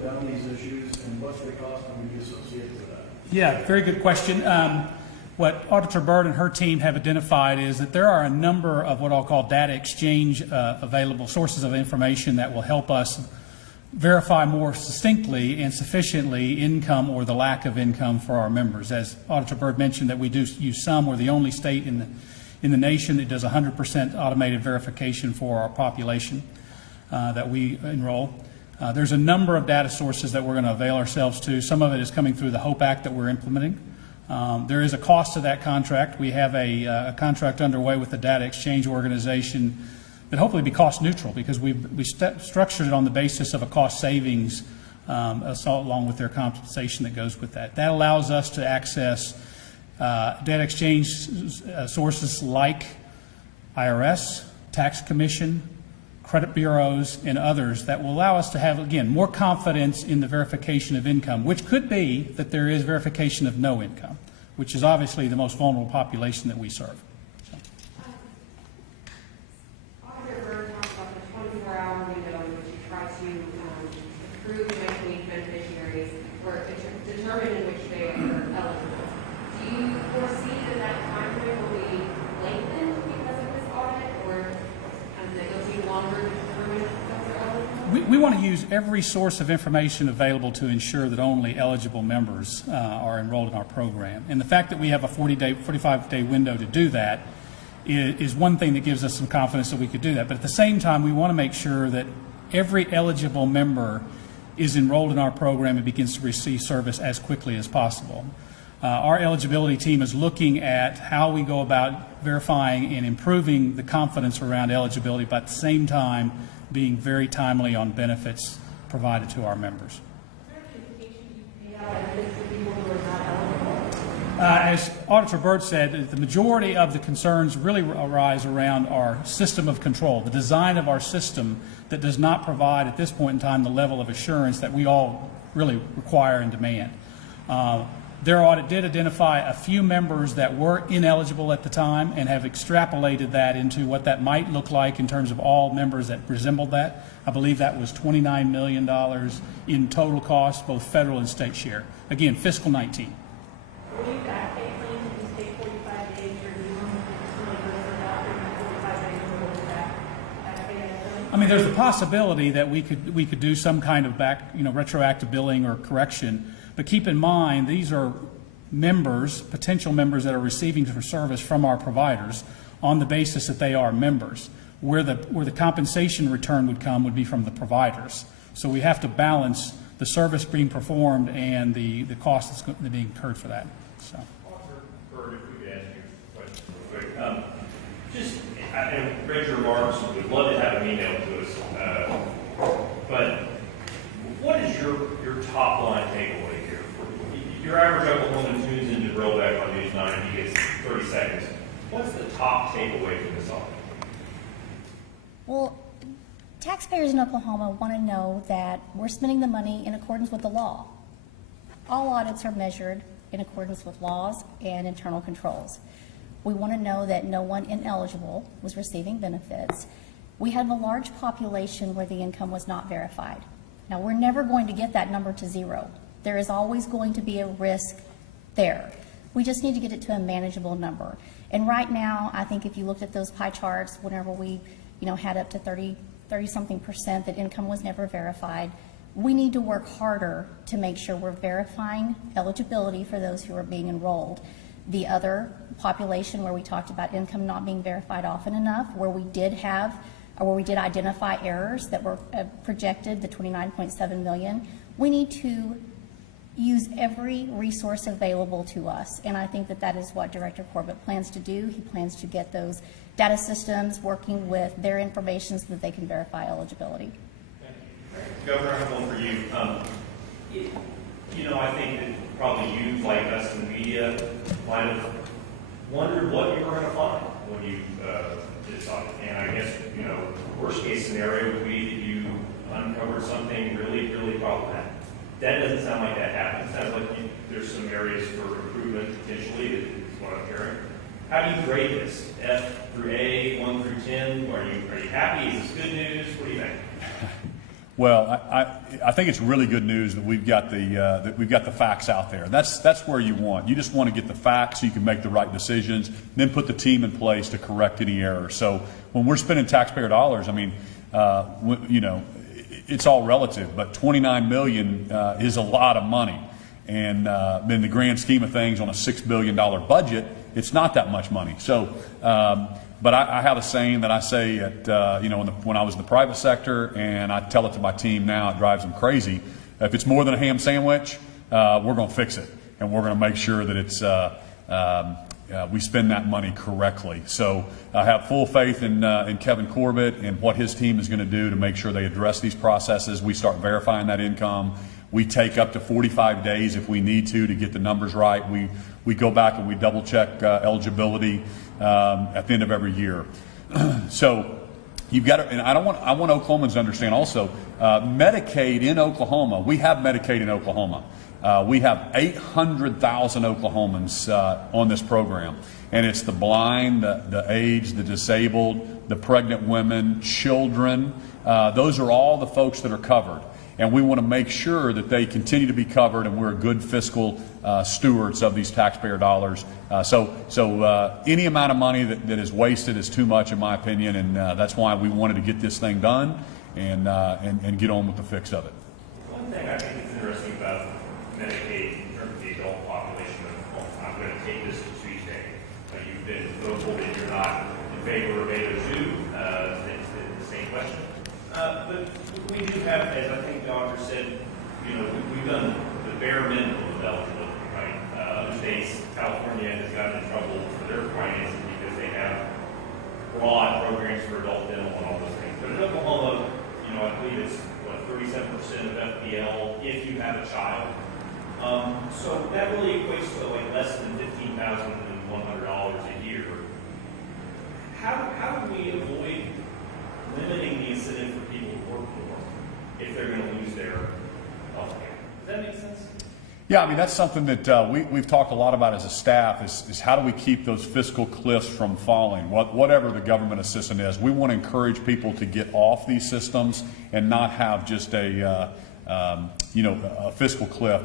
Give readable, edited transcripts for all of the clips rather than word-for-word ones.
them down these issues, and what's the cost going to be associated with that? Yeah, very good question. What Auditor Bird and her team have identified is that there are a number of what I'll call data exchange available sources of information that will help us verify more succinctly and sufficiently income or the lack of income for our members. As Auditor Bird mentioned, that we do use some. We're the only state in the nation that does 100% automated verification for our population that we enroll. There's a number of data sources that we're going to avail ourselves to. Some of it is coming through the HOPE Act that we're implementing. There is a cost to that contract. We have a contract underway with the data exchange organization that hopefully be cost neutral, because we structured it on the basis of a cost savings along with their compensation that goes with that. That allows us to access data exchange sources like IRS, tax commission, credit bureaus, and others that will allow us to have, again, more confidence in the verification of income, which could be that there is verification of no income, which is obviously the most vulnerable population that we serve. Auditor Bird talks about the 24-hour window in which you try to approve Medicaid beneficiaries or determine in which they are eligible. Do you foresee that that time frame will be lengthened because of this audit, or that you'll be longer to determine if those are eligible? We want to use every source of information available to ensure that only eligible members are enrolled in our program. And the fact that we have a 45-day window to do that is one thing that gives us some confidence that we could do that. But at the same time, we want to make sure that every eligible member is enrolled in our program and begins to receive service as quickly as possible. Our eligibility team is looking at how we go about verifying and improving the confidence around eligibility, but at the same time being very timely on benefits provided to our members. As Auditor Bird said, the majority of the concerns really arise around our system of control, the design of our system that does not provide at this point in time the level of assurance that we all really require and demand. Their audit did identify a few members that were ineligible at the time and have extrapolated that into what that might look like in terms of all members that resembled that. I believe that was $29 million in total cost, both federal and state share. Again, fiscal 19. Will you back pay claims if you stay 45 days, or do you want somebody goes to the doctor and 45 days and goes back pay that claim? I mean, there's a possibility that we could do some kind of retroactive billing or correction. But keep in mind, these are members, potential members that are receiving service from our providers on the basis that they are members. Where the compensation return would be from the providers. So we have to balance the service being performed and the cost that's being incurred for that. So. Auditor Bird, if we could ask you a question real quick. I read your remarks. We'd love to have an email to us. But what is your top line takeaway here? Your average Oklahoman tunes into Drillback on News 9 and he gets 30 seconds. What's the top takeaway from this audit? Well, taxpayers in Oklahoma want to know that we're spending the money in accordance with the law. All audits are measured in accordance with laws and internal controls. We want to know that no one ineligible was receiving benefits. We have a large population where the income was not verified. Now, we're never going to get that number to zero. There is always going to be a risk there. We just need to get it to a manageable number. And right now, I think if you looked at those pie charts, whenever we had up to 30-something% that income was never verified, we need to work harder to make sure we're verifying eligibility for those who are being enrolled. The other population where we talked about income not being verified often enough, where we did identify errors that were projected, the 29.7 million, we need to use every resource available to us. And I think that is what Director Corbett plans to do. He plans to get those data systems working with their information so that they can verify eligibility. Governor, I have one for you. I think that probably you, like us in the media, might have wondered what you were going to find when you did this audit. And I guess, worst case scenario would be that you uncovered something really, really problematic. That doesn't sound like that happened. It sounds like there's some areas for improvement potentially, that is what I'm hearing. How do you grade this? F through A, 1 through 10? Are you happy? Is this good news? What do you think? Well, I think it's really good news that we've got the facts out there. That's where you want. You just want to get the facts so you can make the right decisions, then put the team in place to correct any errors. So when we're spending taxpayer dollars, I mean, you know, it's all relative, but $29 million is a lot of money, and in the grand scheme of things, on a $6 billion budget, it's not that much money. So. But I have a saying that I say at, you know, when I was in the private sector, and I tell it to my team now, it drives them crazy. If it's more than a ham sandwich, we're going to fix it, and we're going to make sure that it's we spend that money correctly. So I have full faith in Kevin Corbett and what his team is going to do to make sure they address these processes. We start verifying that income. We take up to 45 days if we need to get the numbers right. We go back and we double check eligibility at the end of every year. So you've got to, and I want Oklahomans to understand also, Medicaid in Oklahoma, we have Medicaid in Oklahoma. We have 800,000 Oklahomans on this program, and it's the blind, the aged, the disabled, the pregnant women, children. Those are all the folks that are covered. And we want to make sure that they continue to be covered, and we're good fiscal stewards of these taxpayer dollars. So any amount of money that is wasted is too much, in my opinion, and that's why we wanted to get this thing done and get on with the fix of it. One thing I think is interesting about Medicaid in terms of the adult population, I'm going to take this to Tuesday. You've been vocal that you're not in favor of 802. It's the same question. But we do have, as I think the auditor said, you know, we've done the bare minimum of eligibility, right? Other states, California has gotten in trouble for their finances because they have broad programs for adult dental and all those things. But in Oklahoma, you know, I believe it's, 37% of FPL if you have a child. So that really equates to like less than $15,100 a year. How do we avoid limiting the incentive for people to work more if they're going to lose their health care? Does that make sense? Yeah, I mean, that's something that we've talked a lot about as a staff is how do we keep those fiscal cliffs from falling, whatever the government assistance is. We want to encourage people to get off these systems and not have just a fiscal cliff.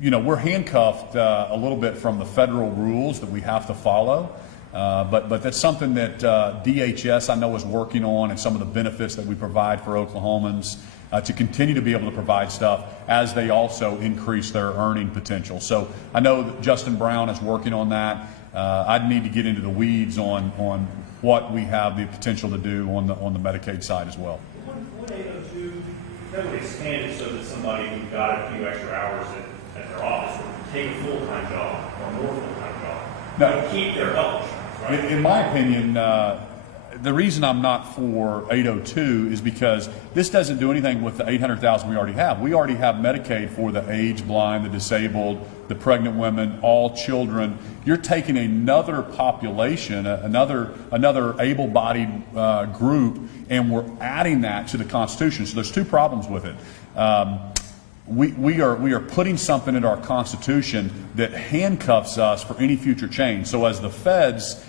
You know, we're handcuffed a little bit from the federal rules that we have to follow. But that's something that DHS, I know, is working on, and some of the benefits that we provide for Oklahomans to continue to be able to provide stuff as they also increase their earning potential. So I know that Justin Brown is working on that. I'd need to get into the weeds on what we have the potential to do on the Medicaid side as well. Would 802 that would expand it so that somebody who got a few extra hours at their office would take a full-time job or more full-time job, but keep their health insurance, right? In my opinion, the reason I'm not for 802 is because this doesn't do anything with the 800,000 we already have. We already have Medicaid for the aged, blind, the disabled, the pregnant women, all children. You're taking another population, another able-bodied group, and we're adding that to the Constitution. So there's two problems with it. We are putting something into our Constitution that handcuffs us for any future change. So as the feds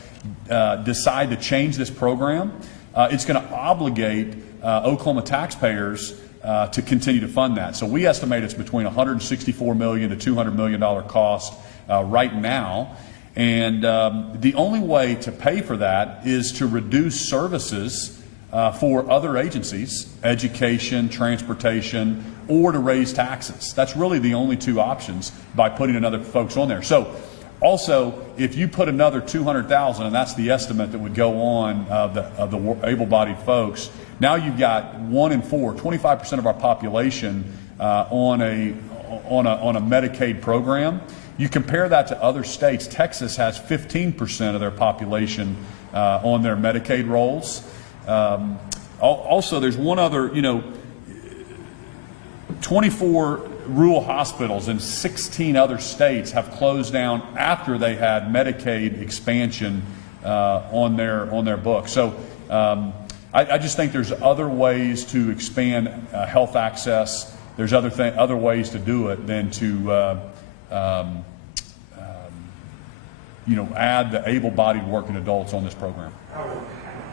decide to change this program, it's going to obligate Oklahoma taxpayers to continue to fund that. So we estimate it's between $164 million to $200 million cost right now. And the only way to pay for that is to reduce services for other agencies, education, transportation, or to raise taxes. That's really the only two options by putting another folks on there. So also, if you put another 200,000, and that's the estimate that would go on of the able-bodied folks, now you've got 1 in 4, 25% of our population on a Medicaid program. You compare that to other states. Texas has 15% of their population on their Medicaid rolls. Also, there's one other, 24 rural hospitals in 16 other states have closed down after they had Medicaid expansion on their book. So I just think there's other ways to expand health access. There's other ways to do it than to add the able-bodied working adults on this program.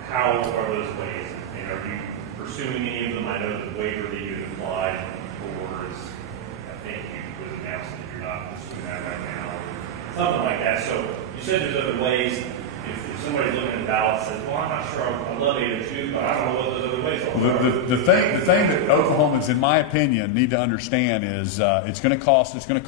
How are those ways? Are you pursuing any of them? I know the waiver that you had applied for is, I think you was announced that you're not pursuing that right now, or something like that. So you said there's other ways. If somebody's looking at the ballot and says, well, I'm not sure I love 802, but I don't know what those other ways are. The thing that Oklahomans, in my opinion, need to understand is it's going to cost us between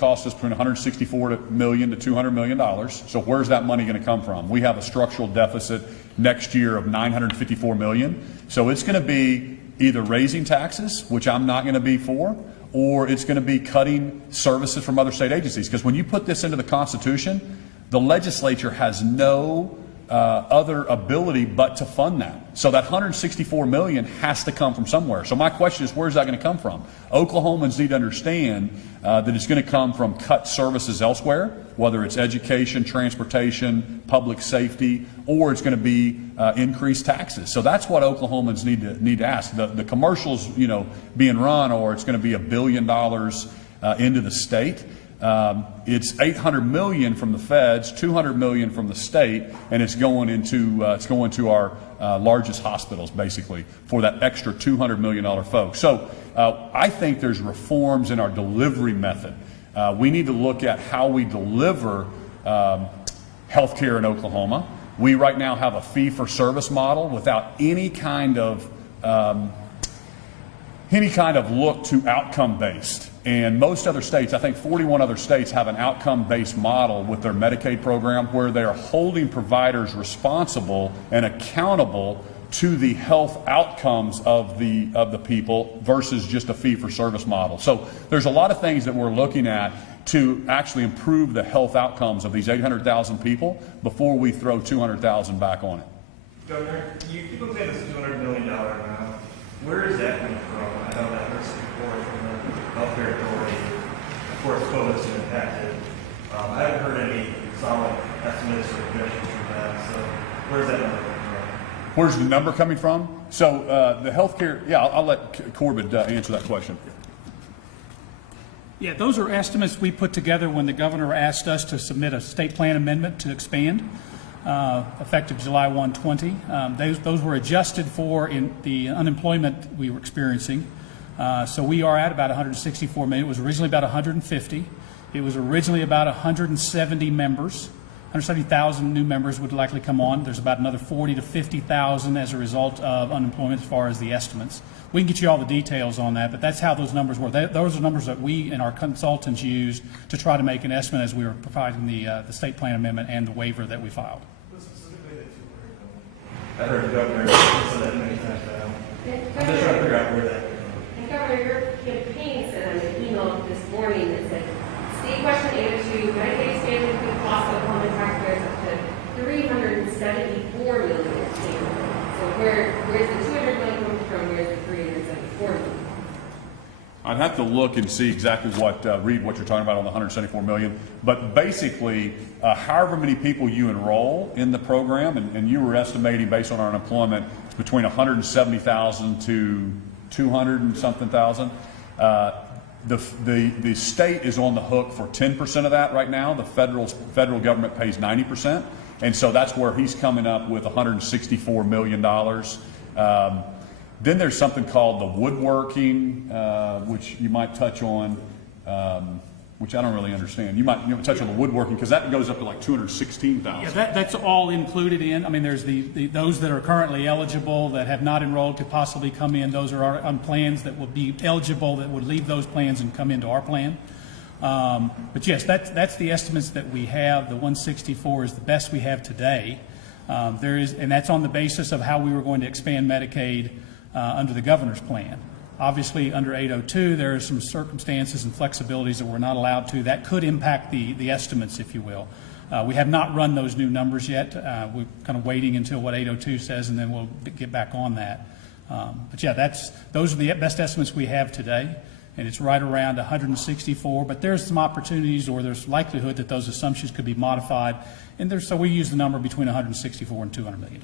$164 million to $200 million. So where's that money going to come from? We have a structural deficit next year of $954 million. So it's going to be either raising taxes, which I'm not going to be for, or it's going to be cutting services from other state agencies. Because when you put this into the Constitution, the legislature has no other ability but to fund that. So that $164 million has to come from somewhere. So my question is, where's that going to come from? Oklahomans need to understand that it's going to come from cut services elsewhere, whether it's education, transportation, public safety, or it's going to be increased taxes. So that's what Oklahomans need to ask. The commercials, being run, or it's going to be $1 billion into the state. It's $800 million from the feds, $200 million from the state, and it's going into our largest hospitals, basically, for that extra $200 million folks. So I think there's reforms in our delivery method. We need to look at how we deliver health care in Oklahoma. We right now have a fee-for-service model without any kind of look to outcome-based. And most other states, I think 41 other states, have an outcome-based model with their Medicaid program where they are holding providers responsible and accountable to the health outcomes of the people versus just a fee-for-service model. So there's a lot of things that we're looking at to actually improve the health outcomes of these 800,000 people before we throw 200,000 back on it. Governor, people say this $200 million amount. Where is that coming from? I know that there's support from the healthcare authority. Of course, COVID's impacted. I haven't heard any solid estimates or projections from that. So where's that number coming from? Where's the number coming from? So the healthcare, I'll let Corbett answer that question. Yeah, those are estimates we put together when the governor asked us to submit a state plan amendment to expand, effective July 1, 20. Those were adjusted for in the unemployment we were experiencing. So we are at about 164 million. It was originally about 150. It was originally about 170 members. 170,000 new members would likely come on. There's about another 40 to 50,000 as a result of unemployment as far as the estimates. We can get you all the details on that, but that's how those numbers were. Those are numbers that we and our consultants used to try to make an estimate as we were providing the state plan amendment and the waiver that we filed. I heard the governor say that many times now. I'm just trying to figure out where that came from. And Governor, your campaign sent an email this morning that said, state question 802, Medicaid expanded the cost of Oklahoma taxpayers up to $374 million. So where's the $200 million coming from? Where's the $374 million? I'd have to look and see exactly read what you're talking about on the 174 million. But basically, however many people you enroll in the program, and you were estimating based on our unemployment between 170,000 to 200 and something thousand. The state is on the hook for 10% of that right now. The federal government pays 90%, and so that's where he's coming up with $164 million. Then there's something called the woodworking, which you might touch on, which I don't really understand. You might touch on the woodworking because that goes up to like 216,000. Yeah, that's all included in. I mean, there's those that are currently eligible that have not enrolled could possibly come in. Those are on plans that would be eligible that would leave those plans and come into our plan. But yes, that's the estimates that we have. The 164 is the best we have today. And that's on the basis of how we were going to expand Medicaid under the governor's plan. Obviously, under 802, there are some circumstances and flexibilities that we're not allowed to. That could impact the estimates, if you will. We have not run those new numbers yet. We're kind of waiting until what 802 says, and then we'll get back on that. But yeah, those are the best estimates we have today, and it's right around 164. But there's some opportunities, or there's likelihood that those assumptions could be modified. And so we use the number between 164 and $200 million.